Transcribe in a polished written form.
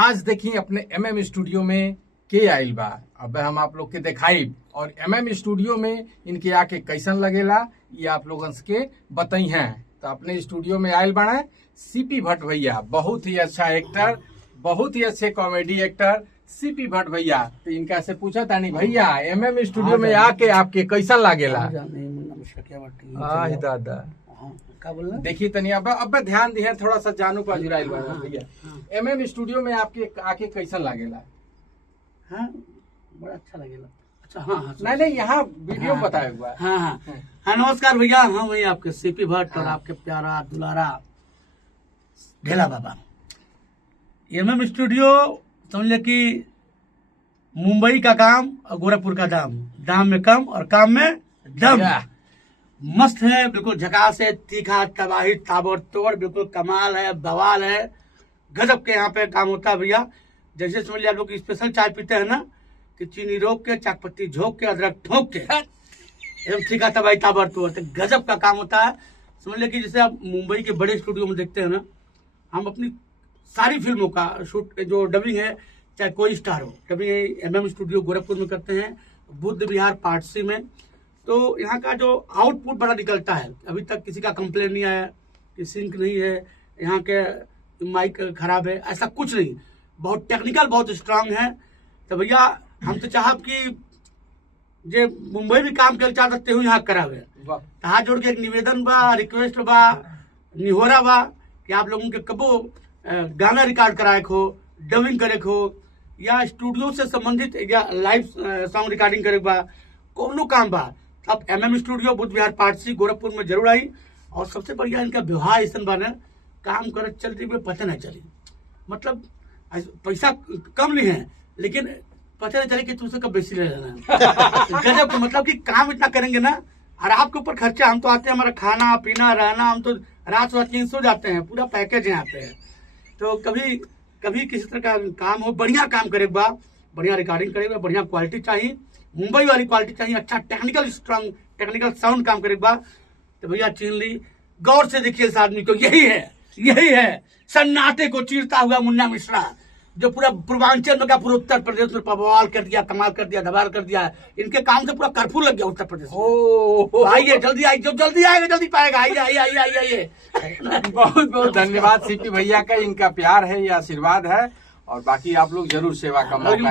आज देखिए अपने एमएम स्टूडियो में के आइल बा। अब हम आप लोग के दिखाई और एमएम स्टूडियो में इनके आके कैसन लगेला ये आप लोगन के बताई हैं। तो अपने स्टूडियो में आयल बना सीपी भट्ट भैया, बहुत ही अच्छा एक्टर, बहुत ही अच्छे कॉमेडी एक्टर सीपी भट्ट भैया। तो इनका से पूछा था नहीं भैया एमएम स्टूडियो में आके आपके कैसा लागेला? दादा देखिए तनी अब ध्यान दिए थोड़ा सा जानू का जुराइल भैया, एमएम स्टूडियो में आपके आके कैसा लागेला? हाँ, बड़ा अच्छा लगेगा। अच्छा नहीं यहाँ वीडियो बताया हुआ। हाँ नमस्कार भैया, हाँ वही आपके सीपी भट्ट और आपके प्यारा दुलारा ढेला बाबा। एमएम स्टूडियो समझ कि मुंबई का काम और गोरखपुर का दाम, दाम में कम और काम में दम। मस्त है, बिल्कुल झकास है, तीखा तबाही ताबड़तोड़, बिल्कुल कमाल है, बवाल है, गजब के यहाँ पे काम होता है भैया। जैसे समझ लिया लोग स्पेशल चाय पीते हैं ना कि चीनी रोक के, चाकपत्ती झोंक के, अदरक ठोक के, एकदम तीखा तबाही ताबड़तोड़, तो गजब का काम होता है। समझ लिया कि जैसे आप मुंबई के बड़े स्टूडियो में देखते हैं ना, हम अपनी सारी फिल्मों का शूट जो डबिंग है, चाहे कोई स्टार हो, डबिंग एमएम स्टूडियो गोरखपुर में करते हैं, बुद्ध विहार पार्ट सी में। तो यहाँ का जो आउटपुट बड़ा निकलता है। अभी तक किसी का कंप्लेन नहीं आया कि सिंक नहीं है, यहाँ के माइक खराब है, ऐसा कुछ नहीं। बहुत टेक्निकल, बहुत स्ट्रांग है। तो भैया हम तो चाहब कि जे मुंबई में काम कर चाहते हो यहाँ करावे। हाथ जोड़ के एक निवेदन बा, रिक्वेस्ट बा, निहोरा बा कि आप लोगों के कबो गाना रिकॉर्ड कराए हो, डबिंग करे हो, या स्टूडियो से संबंधित या लाइव सॉन्ग रिकॉर्डिंग करे बा, कोनो काम बा, अब एमएम स्टूडियो बुद्ध विहार पार्ट सी गोरखपुर में जरूर आई। और सबसे बढ़िया इनका व्यवहार ऐसा बने, काम करे चलती में पता नहीं चली, मतलब पैसा कम नहीं है लेकिन पता नहीं चले कि तुमसे कब बेसी ले लेना। गजब, मतलब कि काम इतना करेंगे ना, और आपके ऊपर खर्चा। हम तो आते हैं, हमारा खाना पीना रहना, हम तो रात रात 3 सो जाते हैं, पूरा पैकेज यहाँ पे है। तो कभी कभी किसी तरह का काम हो, बढ़िया काम करेगा, बढ़िया रिकॉर्डिंग करेगा, बढ़िया क्वालिटी चाहिए, मुंबई वाली क्वालिटी चाहिए, अच्छा टेक्निकल स्ट्रांग टेक्निकल साउंड काम करेगा। तो भैया चीन ली, गौर से देखिए इस आदमी को, यही है सन्नाटे को चीरता हुआ मुन्ना मिश्रा, जो पूरा पूर्वांचल में का पूरा उत्तर प्रदेश में बवाल कर दिया, कमाल कर दिया, धमाल कर दिया। इनके काम से पूरा कर्फ्यू लग गया उत्तर प्रदेश में। आइए जल्दी आइए, जो जल्दी आएगा जल्दी पाएगा। आइए। बहुत बहुत धन्यवाद सीपी भैया का, इनका प्यार है, ये आशीर्वाद है। और बाकी आप लोग जरूर सेवा का मौका